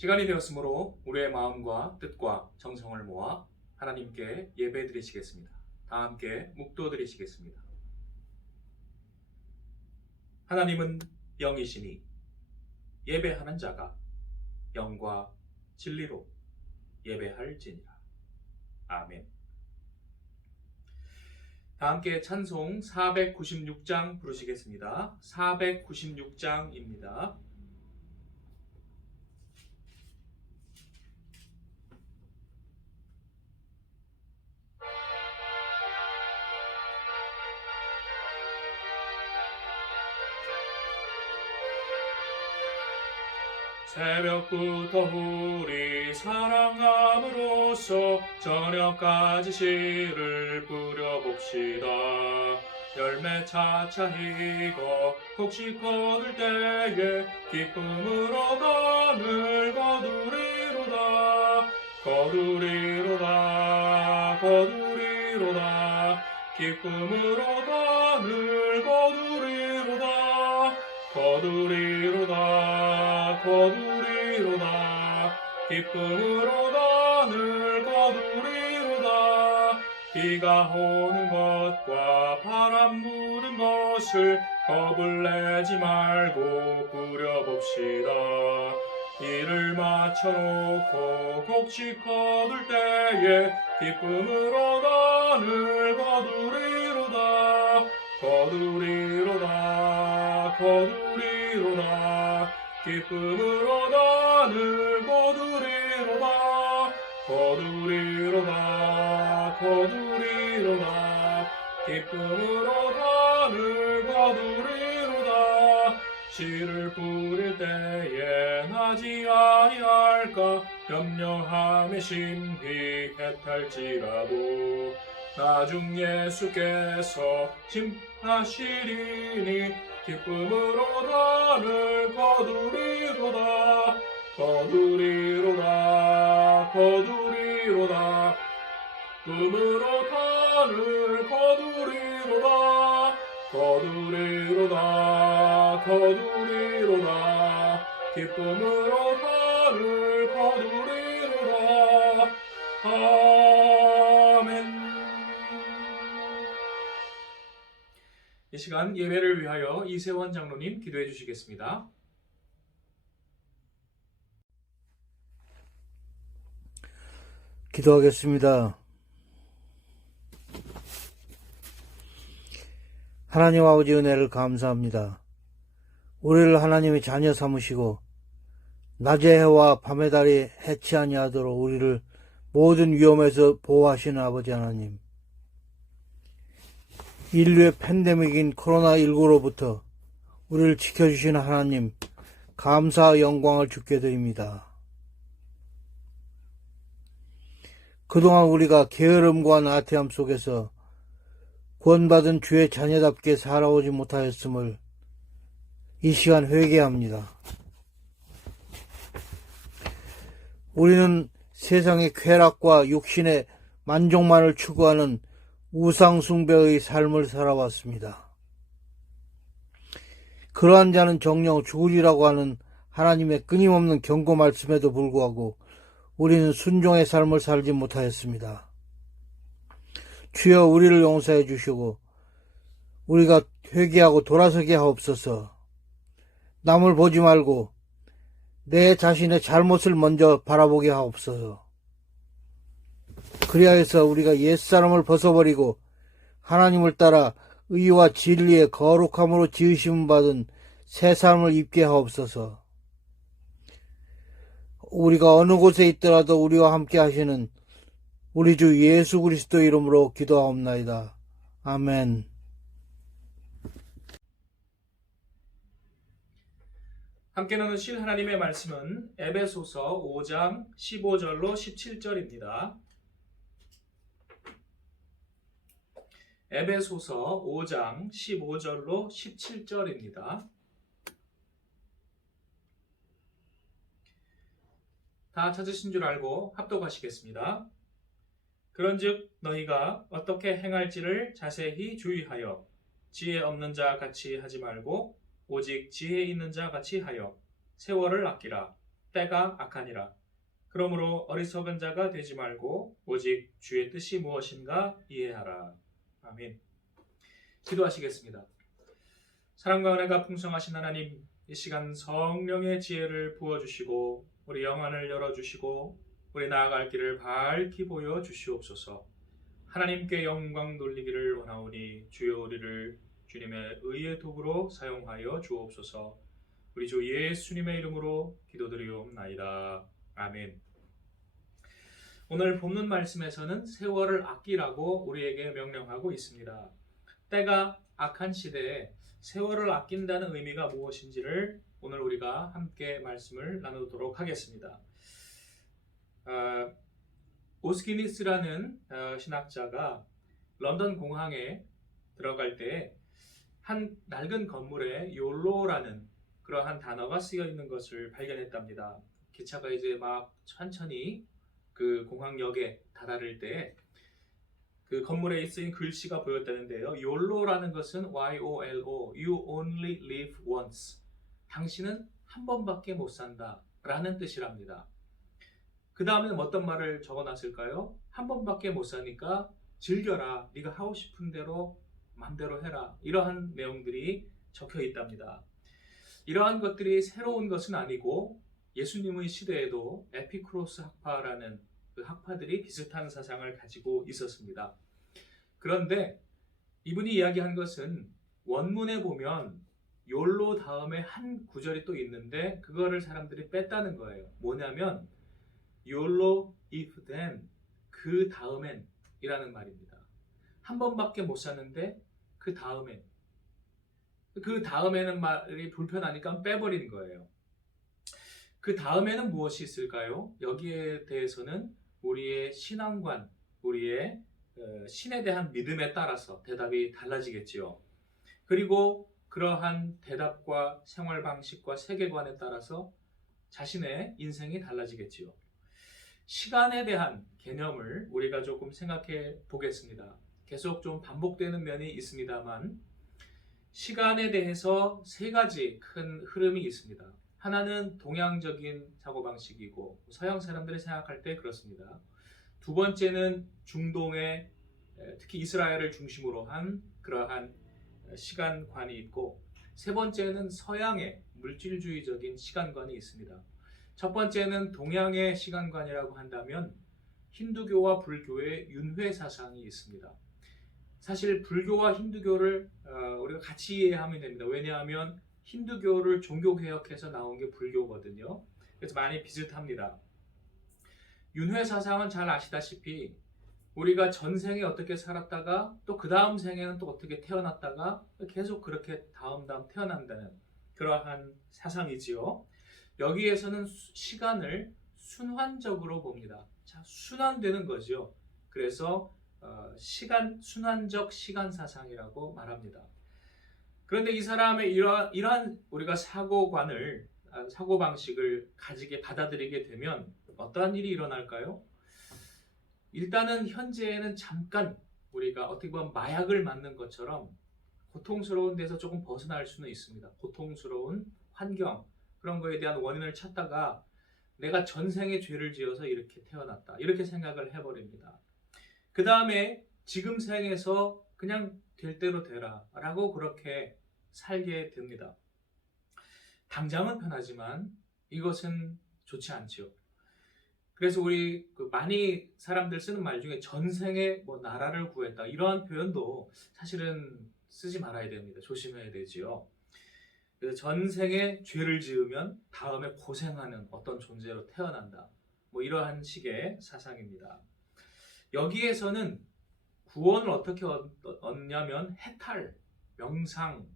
시간이 되었으므로 우리의 마음과 뜻과 정성을 모아 하나님께 예배 드리시겠습니다. 다 함께 묵도 드리시겠습니다. 하나님은 영이시니 예배하는 자가 영과 진리로 예배할지니라. 아멘. 다 함께 찬송 496장 부르시겠습니다. 496장입니다. 새벽부터 우리 사랑함으로써 저녁까지 시를 뿌려봅시다. 열매 차차 익어 곡식 거둘 때에 기쁨으로 간을 거두리로다. 거두리로다. 거두리로다. 기쁨으로 간을 거두리로다. 거두리로다. 거두리로다. 기쁨으로 단을 거두리로다. 비가 오는 것과 바람 부는 것을 겁을 내지 말고 꾸려봅시다. 일을 마쳐놓고 곡식 거둘 때에 기쁨으로 단을 거두리로다. 거두리로다. 거두리로다. 기쁨으로 단을 거두리로다. 거두리로다. 거두리로다. 기쁨으로 단을 거두리로다. 씨를 뿌릴 때에 나지 아니할까 염려함에 심히 해탈지라도 나중 예수께서 심하시리니 기쁨으로 단을 거두리로다. 거두리로다. 거두리로다. 기쁨으로 단을 거두리로다. 거두리로다. 거두리로다. 기쁨으로 단을 거두리로다. 아멘. 이 시간 예배를 위하여 이세원 장로님 기도해 주시겠습니다. 기도하겠습니다. 하나님 아버지 은혜를 감사합니다. 우리를 하나님의 자녀 삼으시고 낮의 해와 밤의 달이 해치 아니하도록 우리를 모든 위험에서 보호하시는 아버지 하나님, 인류의 팬데믹인 코로나19로부터 우리를 지켜주시는 하나님, 감사와 영광을 주께 드립니다. 그동안 우리가 게으름과 나태함 속에서 구원받은 주의 자녀답게 살아오지 못하였음을 이 시간 회개합니다. 우리는 세상의 쾌락과 육신의 만족만을 추구하는 우상숭배의 삶을 살아왔습니다. 그러한 자는 정녕 죽으리라고 하는 하나님의 끊임없는 경고 말씀에도 불구하고 우리는 순종의 삶을 살지 못하였습니다. 주여 우리를 용서해 주시고 우리가 회개하고 돌아서게 하옵소서. 남을 보지 말고 내 자신의 잘못을 먼저 바라보게 하옵소서. 그리하여서 우리가 옛사람을 벗어버리고 하나님을 따라 의와 진리의 거룩함으로 지으심 받은 새 삶을 입게 하옵소서. 우리가 어느 곳에 있더라도 우리와 함께 하시는 우리 주 예수 그리스도 이름으로 기도하옵나이다. 아멘. 함께 나누실 하나님의 말씀은 에베소서 5장 15절로 17절입니다. 에베소서 5장 15절로 17절입니다. 다 찾으신 줄 알고 합독하시겠습니다. 그런즉 너희가 어떻게 행할지를 자세히 주의하여 지혜 없는 자 같이 하지 말고 오직 지혜 있는 자 같이 하여 세월을 아끼라. 때가 악하니라. 그러므로 어리석은 자가 되지 말고 오직 주의 뜻이 무엇인가 이해하라. 아멘. 기도하시겠습니다. 사랑과 은혜가 풍성하신 하나님, 이 시간 성령의 지혜를 부어주시고 우리 영안을 열어주시고 우리 나아갈 길을 밝히 보여주시옵소서. 하나님께 영광 돌리기를 원하오니 주여 우리를 주님의 의의 도구로 사용하여 주옵소서. 우리 주 예수님의 이름으로 기도드리옵나이다. 아멘. 오늘 본문 말씀에서는 세월을 아끼라고 우리에게 명령하고 있습니다. 때가 악한 시대에 세월을 아낀다는 의미가 무엇인지를 오늘 우리가 함께 말씀을 나누도록 하겠습니다. 오스키니스라는 신학자가 런던 공항에 들어갈 때 한 낡은 건물에 욜로라는 그러한 단어가 쓰여 있는 것을 발견했답니다. 기차가 이제 막 천천히 그 공항역에 다다를 때 그 건물에 쓰인 글씨가 보였다는데요. YOLO라는 것은 Y-O-L-O, You only live once. 당신은 한 번밖에 못 산다 라는 뜻이랍니다. 그 다음에는 어떤 말을 적어놨을까요? 한 번밖에 못 사니까 즐겨라. 네가 하고 싶은 대로 마음대로 해라. 이러한 내용들이 적혀 있답니다. 이러한 것들이 새로운 것은 아니고 예수님의 시대에도 에피쿠로스 학파라는 그 학파들이 비슷한 사상을 가지고 있었습니다. 그런데 이분이 이야기한 것은 원문에 보면 욜로 다음에 한 구절이 또 있는데 그거를 사람들이 뺐다는 거예요. 뭐냐면 YOLO if then 그 다음엔 이라는 말입니다. 한 번밖에 못 사는데 그 다음에는 말이 불편하니까 빼버린 거예요. 그 다음에는 무엇이 있을까요? 여기에 대해서는 우리의 신앙관, 우리의 신에 대한 믿음에 따라서 대답이 달라지겠지요. 그리고 그러한 대답과 생활 방식과 세계관에 따라서 자신의 인생이 달라지겠지요. 시간에 대한 개념을 우리가 조금 생각해 보겠습니다. 계속 좀 반복되는 면이 있습니다만 시간에 대해서 세 가지 큰 흐름이 있습니다. 하나는 동양적인 사고방식이고 서양 사람들이 생각할 때 그렇습니다. 두 번째는 중동의 특히 이스라엘을 중심으로 한 그러한 시간관이 있고 세 번째는 서양의 물질주의적인 시간관이 있습니다. 첫 번째는 동양의 시간관이라고 한다면 힌두교와 불교의 윤회 사상이 있습니다. 사실 불교와 힌두교를 우리가 같이 이해하면 됩니다. 왜냐하면 힌두교를 종교개혁해서 나온 게 불교거든요. 그래서 많이 비슷합니다. 윤회 사상은 잘 아시다시피 우리가 전생에 어떻게 살았다가 또 그 다음 생에는 또 어떻게 태어났다가 계속 그렇게 다음 태어난다는 그러한 사상이지요. 여기에서는 시간을 순환적으로 봅니다. 자, 순환되는 거죠. 그래서 순환적 시간 사상이라고 말합니다. 그런데 이 사람의 이러한 우리가 사고방식을 가지게 받아들이게 되면 어떠한 일이 일어날까요? 일단은 현재에는 잠깐 우리가 어떻게 보면 마약을 맞는 것처럼 고통스러운 데서 조금 벗어날 수는 있습니다. 고통스러운 환경, 그런 거에 대한 원인을 찾다가 내가 전생에 죄를 지어서 이렇게 태어났다. 이렇게 생각을 해버립니다. 그 다음에 지금 생에서 그냥 될 대로 되라 라고 그렇게 살게 됩니다. 당장은 편하지만 이것은 좋지 않죠. 그래서 우리 많이 사람들 쓰는 말 중에 전생에 뭐 나라를 구했다 이러한 표현도 사실은 쓰지 말아야 됩니다. 조심해야 되지요. 그래서 전생에 죄를 지으면 다음에 고생하는 어떤 존재로 태어난다. 뭐 이러한 식의 사상입니다. 여기에서는 구원을 어떻게 얻냐면 해탈, 명상,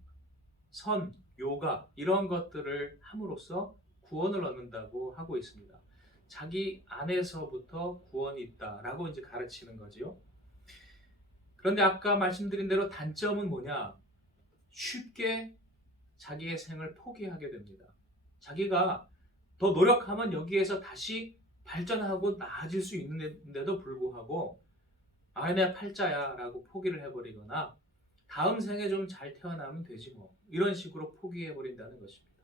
선, 요가 이런 것들을 함으로써 구원을 얻는다고 하고 있습니다. 자기 안에서부터 구원이 있다라고 이제 가르치는 거죠. 그런데 아까 말씀드린 대로 단점은 뭐냐? 쉽게 자기의 생을 포기하게 됩니다. 자기가 더 노력하면 여기에서 다시 발전하고 나아질 수 있는데도 불구하고 내 팔자야 라고 포기를 해버리거나 다음 생에 좀 잘 태어나면 되지 뭐 이런 식으로 포기해버린다는 것입니다.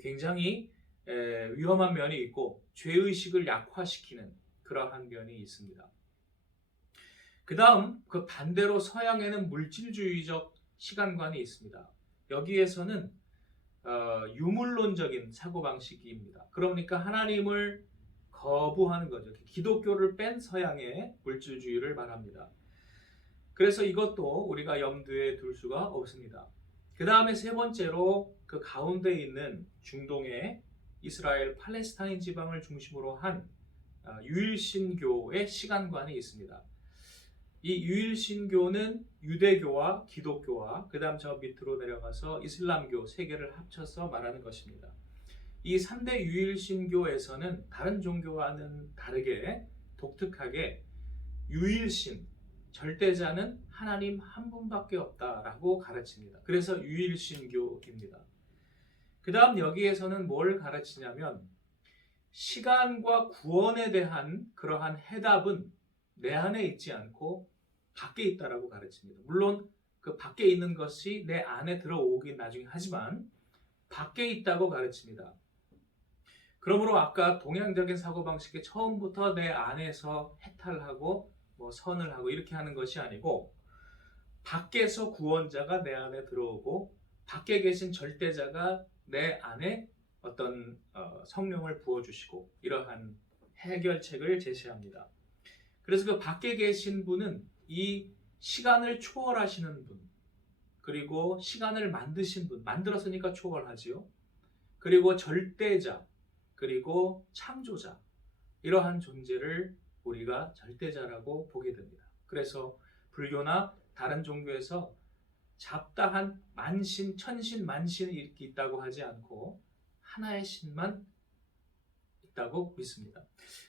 굉장히 위험한 면이 있고 죄의식을 약화시키는 그러한 면이 있습니다. 그 다음 그 반대로 서양에는 물질주의적 시간관이 있습니다. 여기에서는 유물론적인 사고방식입니다. 그러니까 하나님을 거부하는 거죠. 기독교를 뺀 서양의 물질주의를 말합니다. 그래서 이것도 우리가 염두에 둘 수가 없습니다. 그 다음에 세 번째로 그 가운데 있는 중동의 이스라엘 팔레스타인 지방을 중심으로 한 유일신교의 시간관이 있습니다. 이 유일신교는 유대교와 기독교와 그 다음 저 밑으로 내려가서 이슬람교 세 개를 합쳐서 말하는 것입니다. 이 3대 유일신교에서는 다른 종교와는 다르게 독특하게 유일신, 절대자는 하나님 한 분밖에 없다라고 가르칩니다. 그래서 유일신교입니다. 그 다음 여기에서는 뭘 가르치냐면 시간과 구원에 대한 그러한 해답은 내 안에 있지 않고 밖에 있다라고 가르칩니다. 물론 그 밖에 있는 것이 내 안에 들어오긴 나중에 하지만 밖에 있다고 가르칩니다. 그러므로 아까 동양적인 사고방식에 처음부터 내 안에서 해탈하고 선을 하고 이렇게 하는 것이 아니고 밖에서 구원자가 내 안에 들어오고 밖에 계신 절대자가 내 안에 어떤 성령을 부어주시고 이러한 해결책을 제시합니다. 그래서 그 밖에 계신 분은 이 시간을 초월하시는 분, 그리고 시간을 만드신 분, 만들었으니까 초월하지요. 그리고 절대자, 그리고 창조자, 이러한 존재를 우리가 절대자라고 보게 됩니다. 그래서 불교나 다른 종교에서 잡다한 만신, 천신, 만신이 이렇게 있다고 하지 않고 하나의 신만 있다고 믿습니다.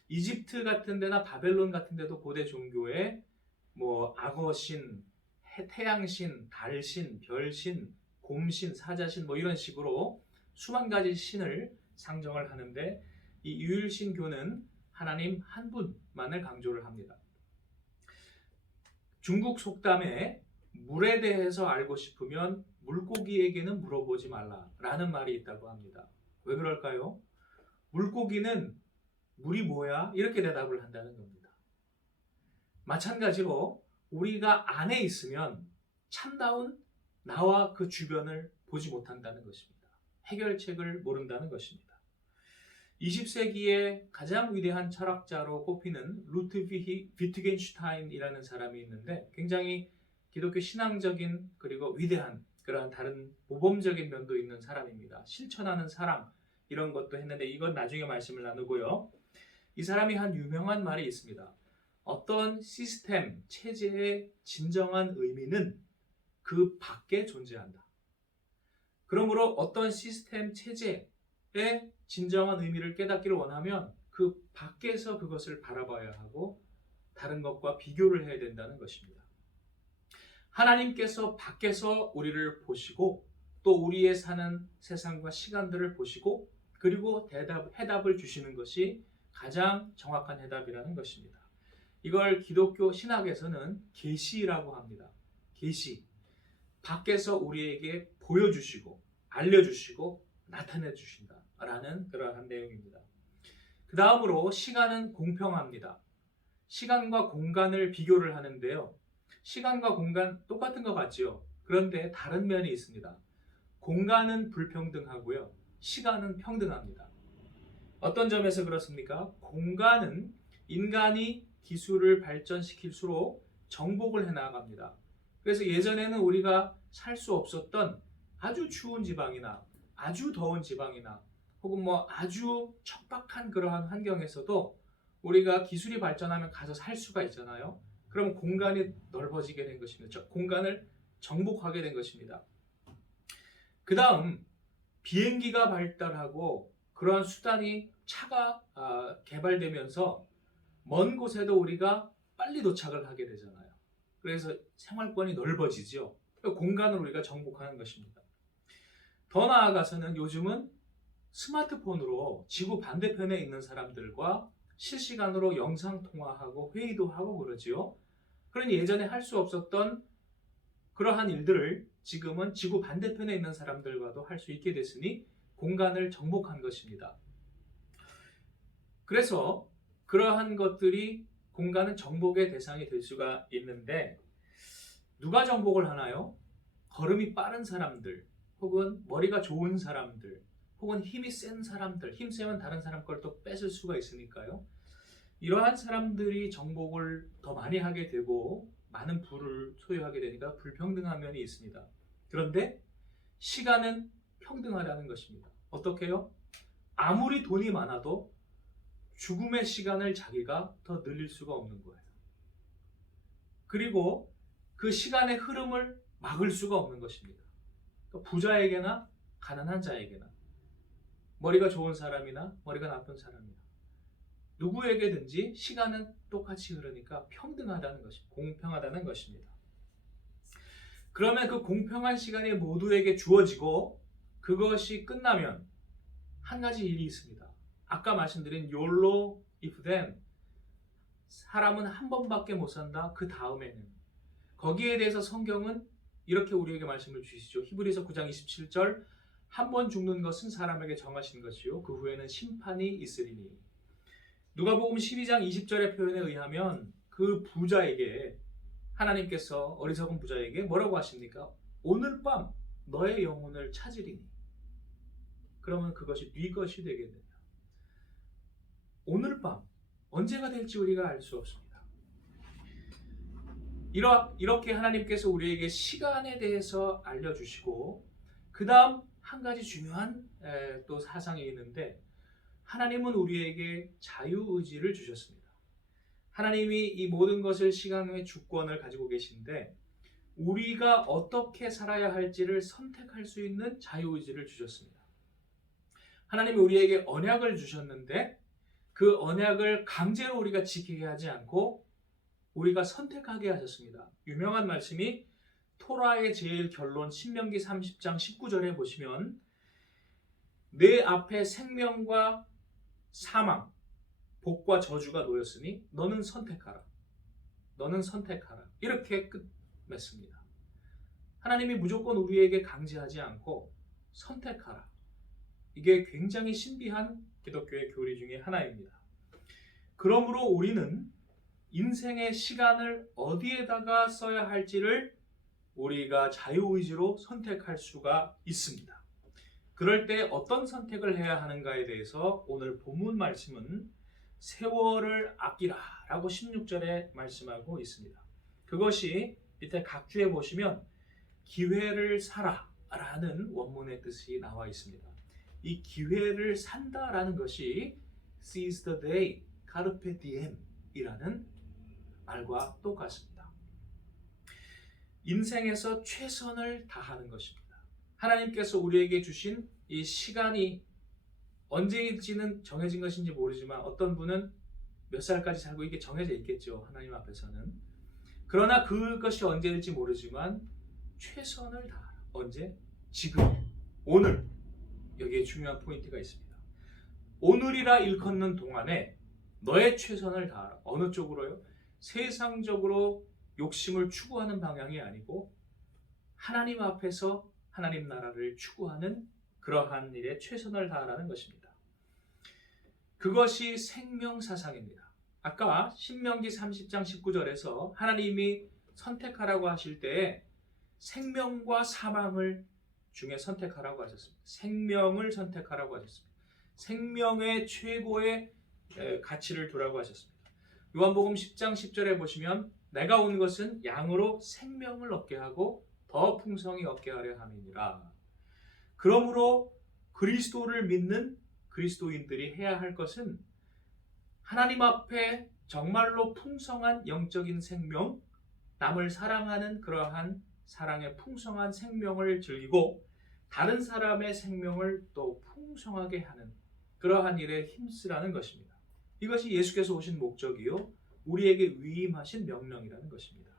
이집트 같은 데나 바벨론 같은 데도 고대 종교에 악어신, 태양신, 달신, 별신, 곰신, 사자신 이런 식으로 수만 가지 신을 상정을 하는데 이 유일신교는 하나님 한 분만을 강조를 합니다. 중국 속담에 물에 대해서 알고 싶으면 물고기에게는 물어보지 말라라는 말이 있다고 합니다. 왜 그럴까요? 물고기는 물이 뭐야? 이렇게 대답을 한다는 겁니다. 마찬가지로 우리가 안에 있으면 참다운 나와 그 주변을 보지 못한다는 것입니다. 해결책을 모른다는 것입니다. 20세기의 가장 위대한 철학자로 꼽히는 루트비히 비트겐슈타인이라는 사람이 있는데 굉장히 기독교 신앙적인 그리고 위대한 그러한 다른 모범적인 면도 있는 사람입니다. 실천하는 사랑 이런 것도 했는데 이건 나중에 말씀을 나누고요. 이 사람이 한 유명한 말이 있습니다. 어떤 시스템, 체제의 진정한 의미는 그 밖에 존재한다. 그러므로 어떤 시스템, 체제의 진정한 의미를 깨닫기를 원하면 그 밖에서 그것을 바라봐야 하고 다른 것과 비교를 해야 된다는 것입니다. 하나님께서 밖에서 우리를 보시고 또 우리의 사는 세상과 시간들을 보시고 그리고 해답을 주시는 것이 가장 정확한 해답이라는 것입니다. 이걸 기독교 신학에서는 계시라고 합니다. 계시. 밖에서 우리에게 보여주시고 알려주시고 나타내 주신다라는 그러한 내용입니다. 그 다음으로 시간은 공평합니다. 시간과 공간을 비교를 하는데요. 시간과 공간 똑같은 것 같지요? 그런데 다른 면이 있습니다. 공간은 불평등하고요. 시간은 평등합니다. 어떤 점에서 그렇습니까? 공간은 인간이 기술을 발전시킬수록 정복을 해나갑니다. 그래서 예전에는 우리가 살 수 없었던 아주 추운 지방이나 아주 더운 지방이나 혹은 아주 척박한 그러한 환경에서도 우리가 기술이 발전하면 가서 살 수가 있잖아요. 그럼 공간이 넓어지게 된 것입니다. 공간을 정복하게 된 것입니다. 그 다음 비행기가 발달하고 그러한 수단이 차가 개발되면서 먼 곳에도 우리가 빨리 도착을 하게 되잖아요. 그래서 생활권이 넓어지죠. 공간을 우리가 정복하는 것입니다. 더 나아가서는 요즘은 스마트폰으로 지구 반대편에 있는 사람들과 실시간으로 영상통화하고 회의도 하고 그러지요. 그러니 예전에 할 수 없었던 그러한 일들을 지금은 지구 반대편에 있는 사람들과도 할 수 있게 됐으니 공간을 정복한 것입니다. 그래서 그러한 것들이 공간은 정복의 대상이 될 수가 있는데 누가 정복을 하나요? 걸음이 빠른 사람들, 혹은 머리가 좋은 사람들, 혹은 힘이 센 사람들, 힘 세면 다른 사람 걸 또 뺏을 수가 있으니까요. 이러한 사람들이 정복을 더 많이 하게 되고 많은 부를 소유하게 되니까 불평등한 면이 있습니다. 그런데 시간은 평등하다는 것입니다. 어떻게요? 아무리 돈이 많아도 죽음의 시간을 자기가 더 늘릴 수가 없는 거예요. 그리고 그 시간의 흐름을 막을 수가 없는 것입니다. 그러니까 부자에게나 가난한 자에게나, 머리가 좋은 사람이나 머리가 나쁜 사람이나 누구에게든지 시간은 똑같이 흐르니까 평등하다는 것입니다. 공평하다는 것입니다. 그러면 그 공평한 시간이 모두에게 주어지고 그것이 끝나면 한 가지 일이 있습니다. 아까 말씀드린 YOLO if then, 사람은 한 번밖에 못 산다. 그 다음에는, 거기에 대해서 성경은 이렇게 우리에게 말씀을 주시죠. 히브리서 9장 27절, 한 번 죽는 것은 사람에게 정하신 것이요 그 후에는 심판이 있으리니. 누가복음 12장 20절의 표현에 의하면 그 부자에게 하나님께서 어리석은 부자에게 뭐라고 하십니까? 오늘 밤 너의 영혼을 찾으리니. 그러면 그것이 네 것이 되겠느냐? 오늘 밤 언제가 될지 우리가 알 수 없습니다. 이렇게 하나님께서 우리에게 시간에 대해서 알려주시고, 그 다음 한 가지 중요한 또 사상이 있는데, 하나님은 우리에게 자유의지를 주셨습니다. 하나님이 이 모든 것을 시간의 주권을 가지고 계신데 우리가 어떻게 살아야 할지를 선택할 수 있는 자유의지를 주셨습니다. 하나님이 우리에게 언약을 주셨는데 그 언약을 강제로 우리가 지키게 하지 않고 우리가 선택하게 하셨습니다. 유명한 말씀이 토라의 제일 결론 신명기 30장 19절에 보시면 내 앞에 생명과 사망, 복과 저주가 놓였으니 너는 선택하라. 너는 선택하라. 이렇게 끝맺습니다. 하나님이 무조건 우리에게 강제하지 않고 선택하라. 이게 굉장히 신비한 기독교의 교리 중에 하나입니다. 그러므로 우리는 인생의 시간을 어디에다가 써야 할지를 우리가 자유의지로 선택할 수가 있습니다. 그럴 때 어떤 선택을 해야 하는가에 대해서 오늘 본문 말씀은 세월을 아끼라 라고 16절에 말씀하고 있습니다. 그것이 밑에 각주에 보시면 기회를 사라 라는 원문의 뜻이 나와 있습니다. 이 기회를 산다라는 것이 seize the day, carpe diem 이라는 말과 똑같습니다. 인생에서 최선을 다하는 것입니다. 하나님께서 우리에게 주신 이 시간이 언제일지는 정해진 것인지 모르지만 어떤 분은 몇 살까지 살고 이게 정해져 있겠죠. 하나님 앞에서는. 그러나 그것이 언제일지 모르지만 최선을 다하라. 언제? 지금. 오늘. 여기에 중요한 포인트가 있습니다. 오늘이라 일컫는 동안에 너의 최선을 다하라. 어느 쪽으로요? 세상적으로 욕심을 추구하는 방향이 아니고 하나님 앞에서 하나님 나라를 추구하는 그러한 일에 최선을 다하라는 것입니다. 그것이 생명사상입니다. 아까 신명기 30장 19절에서 하나님이 선택하라고 하실 때 생명과 사망을 중에 선택하라고 하셨습니다. 생명을 선택하라고 하셨습니다. 생명의 최고의 가치를 두라고 하셨습니다. 요한복음 10장 10절에 보시면 내가 온 것은 양으로 생명을 얻게 하고 더 풍성히 얻게 하려 함이니라. 그러므로 그리스도를 믿는 그리스도인들이 해야 할 것은 하나님 앞에 정말로 풍성한 영적인 생명, 남을 사랑하는 그러한 사랑의 풍성한 생명을 즐기고 다른 사람의 생명을 또 풍성하게 하는 그러한 일에 힘쓰라는 것입니다. 이것이 예수께서 오신 목적이요 우리에게 위임하신 명령이라는 것입니다.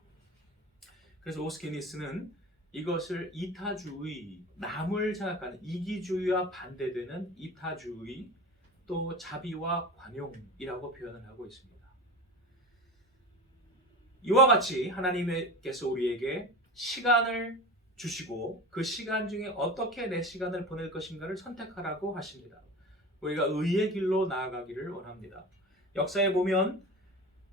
그래서 오스케니스는 이것을 이타주의, 남을 생각하는 이기주의와 반대되는 이타주의, 또 자비와 관용이라고 표현을 하고 있습니다. 이와 같이 하나님께서 우리에게 시간을 주시고 그 시간 중에 어떻게 내 시간을 보낼 것인가를 선택하라고 하십니다. 우리가 의의 길로 나아가기를 원합니다. 역사에 보면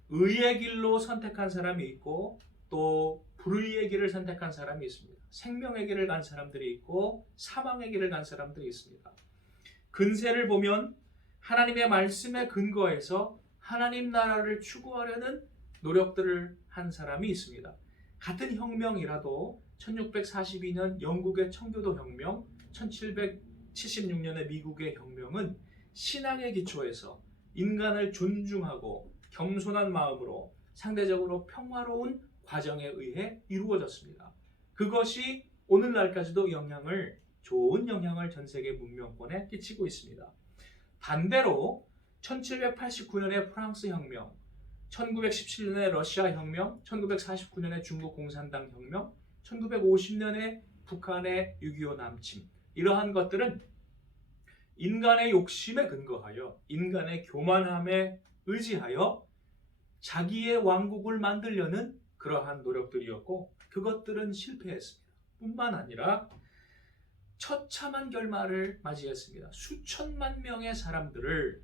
의의 길로 선택한 사람이 있고 또 불의의 길을 선택한 사람이 있습니다. 생명의 길을 간 사람들이 있고 사망의 길을 간 사람들이 있습니다. 근세를 보면 하나님의 말씀에 근거해서 하나님 나라를 추구하려는 노력들을 한 사람이 있습니다. 같은 혁명이라도 1642년 영국의 청교도 혁명, 1776년의 미국의 혁명은 신앙의 기초에서 인간을 존중하고 겸손한 마음으로 상대적으로 평화로운 과정에 의해 이루어졌습니다. 그것이 오늘날까지도 좋은 영향을 전 세계 문명권에 끼치고 있습니다. 반대로 1789년의 프랑스 혁명, 1917년의 러시아 혁명, 1949년의 중국 공산당 혁명, 1950년의 북한의 6.25 남침, 이러한 것들은 인간의 욕심에 근거하여 인간의 교만함에 의지하여 자기의 왕국을 만들려는 그러한 노력들이었고 그것들은 실패했습니다. 뿐만 아니라 처참한 결말을 맞이했습니다. 수천만 명의 사람들을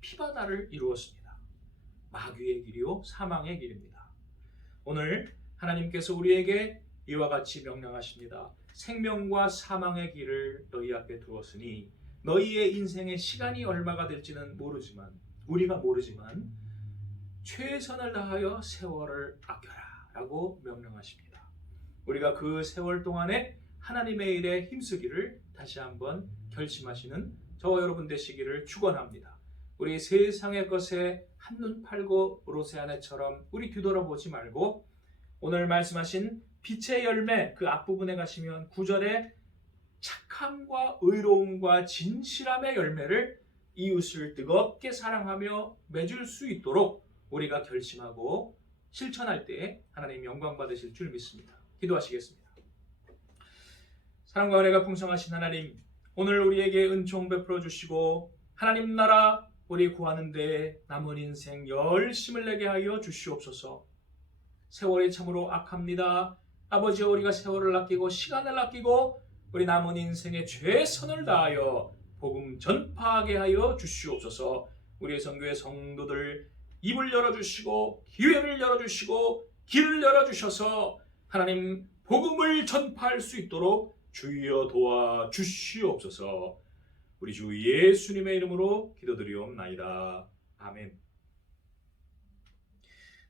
피바다를 이루었습니다. 마귀의 길이요 사망의 길입니다. 오늘 하나님께서 우리에게 이와 같이 명령하십니다. 생명과 사망의 길을 너희 앞에 두었으니 너희의 인생의 시간이 얼마가 될지는 우리가 모르지만 최선을 다하여 세월을 아껴라 라고 명령하십니다. 우리가 그 세월 동안에 하나님의 일에 힘쓰기를 다시 한번 결심하시는 저와 여러분 되시기를 축원합니다. 우리 세상의 것에 한눈 팔고 로세아네처럼 우리 뒤돌아보지 말고 오늘 말씀하신 빛의 열매 그 앞부분에 가시면 9절에 착함과 의로움과 진실함의 열매를 이웃을 뜨겁게 사랑하며 맺을 수 있도록 우리가 결심하고 실천할 때 하나님 영광 받으실 줄 믿습니다. 기도하시겠습니다. 사랑과 은혜가 풍성하신 하나님, 오늘 우리에게 은총 베풀어 주시고 하나님 나라 우리 구하는 데 남은 인생 열심을 내게 하여 주시옵소서. 세월이 참으로 악합니다. 아버지여, 우리가 세월을 아끼고 시간을 아끼고 우리 남은 인생에 최선을 다하여 복음 전파하게 하여 주시옵소서. 우리의 선교의 성도들 입을 열어주시고 기회를 열어주시고 길을 열어주셔서 하나님 복음을 전파할 수 있도록 주여 도와주시옵소서. 우리 주 예수님의 이름으로 기도드리옵나이다. 아멘.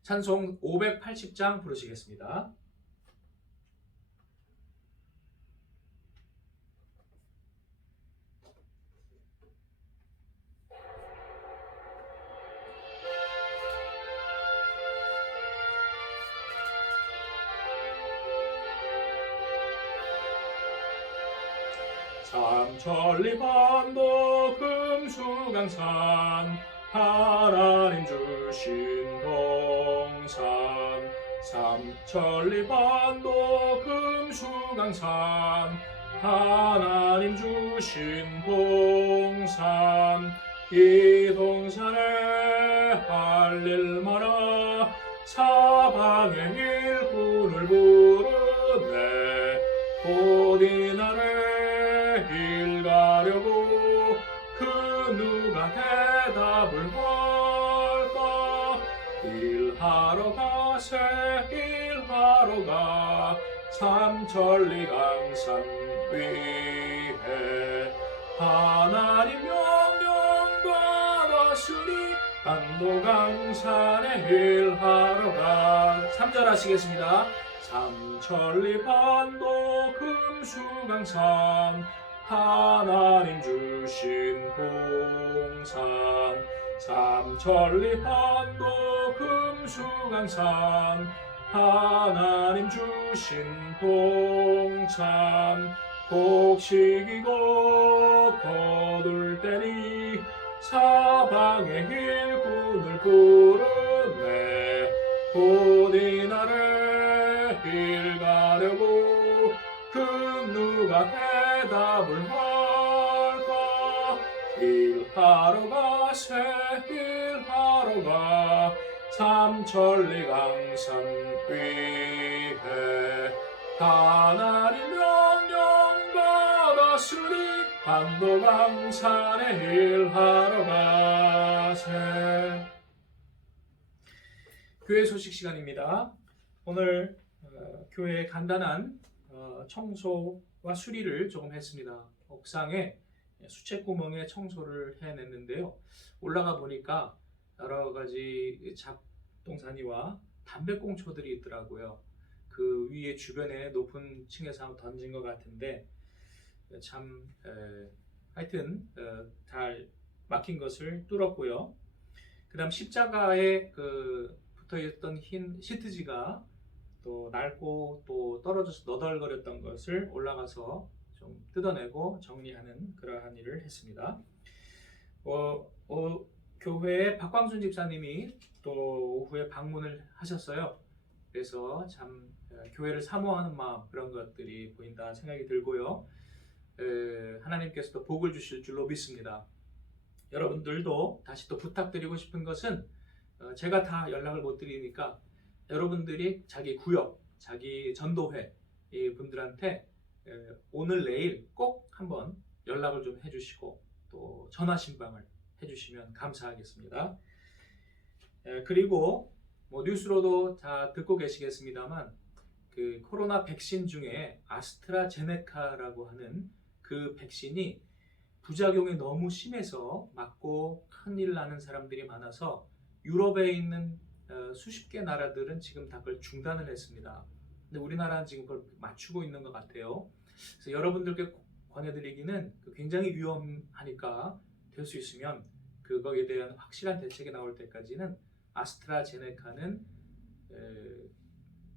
찬송 580장 부르시겠습니다. 삼천리반도 금수강산 하나님 주신 동산 삼천리반도 금수강산 하나님 주신 동산 이 동산에 할릴마라 사방의 일꾼을 부르네 곧 이날에 일 가려고 그 누가 대답을 할까 일하러 가세 일하러 가 삼천리 강산 위에 하나님 명령 받았으니 반도강산에 일하러 가 3절 하시겠습니다. 삼천리 반도 금수강산 하나님 주신 동산 삼천리 반도 금수강산 하나님 주신 동산 곡식이고 거둘 때니 사방의 일꾼을 부르네 곧 이날에 일 가려고 그 누가 대답을 할까 일하러 가세 일하러 가 삼천리 강산 위에 하나님 명령 받았으니 반도강산에 일하러 가세. 교회 소식 시간입니다. 오늘 교회의 간단한 청소와 수리를 조금 했습니다. 옥상에 수채구멍에 청소를 해냈는데요. 올라가 보니까 여러 가지 잡동사니와 담배꽁초들이 있더라고요. 그 위에 주변에 높은 층에서 던진 것 같은데 참 하여튼 잘 막힌 것을 뚫었고요. 그 다음 십자가에 붙어있던 흰 시트지가 또 낡고 또 떨어져서 너덜거렸던 것을 올라가서 좀 뜯어내고 정리하는 그러한 일을 했습니다. 교회에 박광순 집사님이 또 오후에 방문을 하셨어요. 그래서 참 교회를 사모하는 마음, 그런 것들이 보인다 생각이 들고요. 하나님께서도 복을 주실 줄로 믿습니다. 여러분들도 다시 또 부탁드리고 싶은 것은 제가 다 연락을 못 드리니까 여러분들이 자기 구역, 자기 전도회 이 분들한테 오늘 내일 꼭 한번 연락을 좀 해주시고 또 전화 신방을 해주시면 감사하겠습니다. 그리고 뭐 뉴스로도 다 듣고 계시겠습니다만 그 코로나 백신 중에 아스트라제네카라고 하는 그 백신이 부작용이 너무 심해서 맞고 큰일 나는 사람들이 많아서 유럽에 있는 수십 개 나라들은 지금 다 그걸 중단을 했습니다. 근데 우리나라는 지금 그걸 맞추고 있는 것 같아요. 그래서 여러분들께 권해드리기는 굉장히 위험하니까 될 수 있으면 그거에 대한 확실한 대책이 나올 때까지는 아스트라제네카는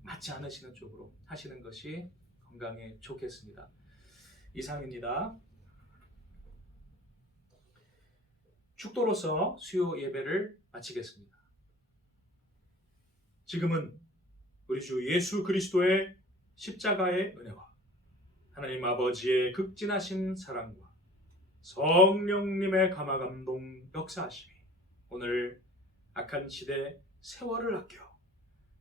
맞지 않으시는 쪽으로 하시는 것이 건강에 좋겠습니다. 이상입니다. 축도로서 수요 예배를 마치겠습니다. 지금은 우리 주 예수 그리스도의 십자가의 은혜와 하나님 아버지의 극진하신 사랑과 성령님의 감화감동 역사하심이 오늘 악한 시대 세월을 아껴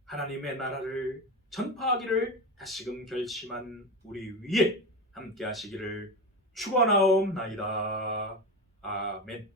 하나님의 나라를 전파하기를 다시금 결심한 우리 위에 함께 하시기를 축원하옵나이다. 아멘.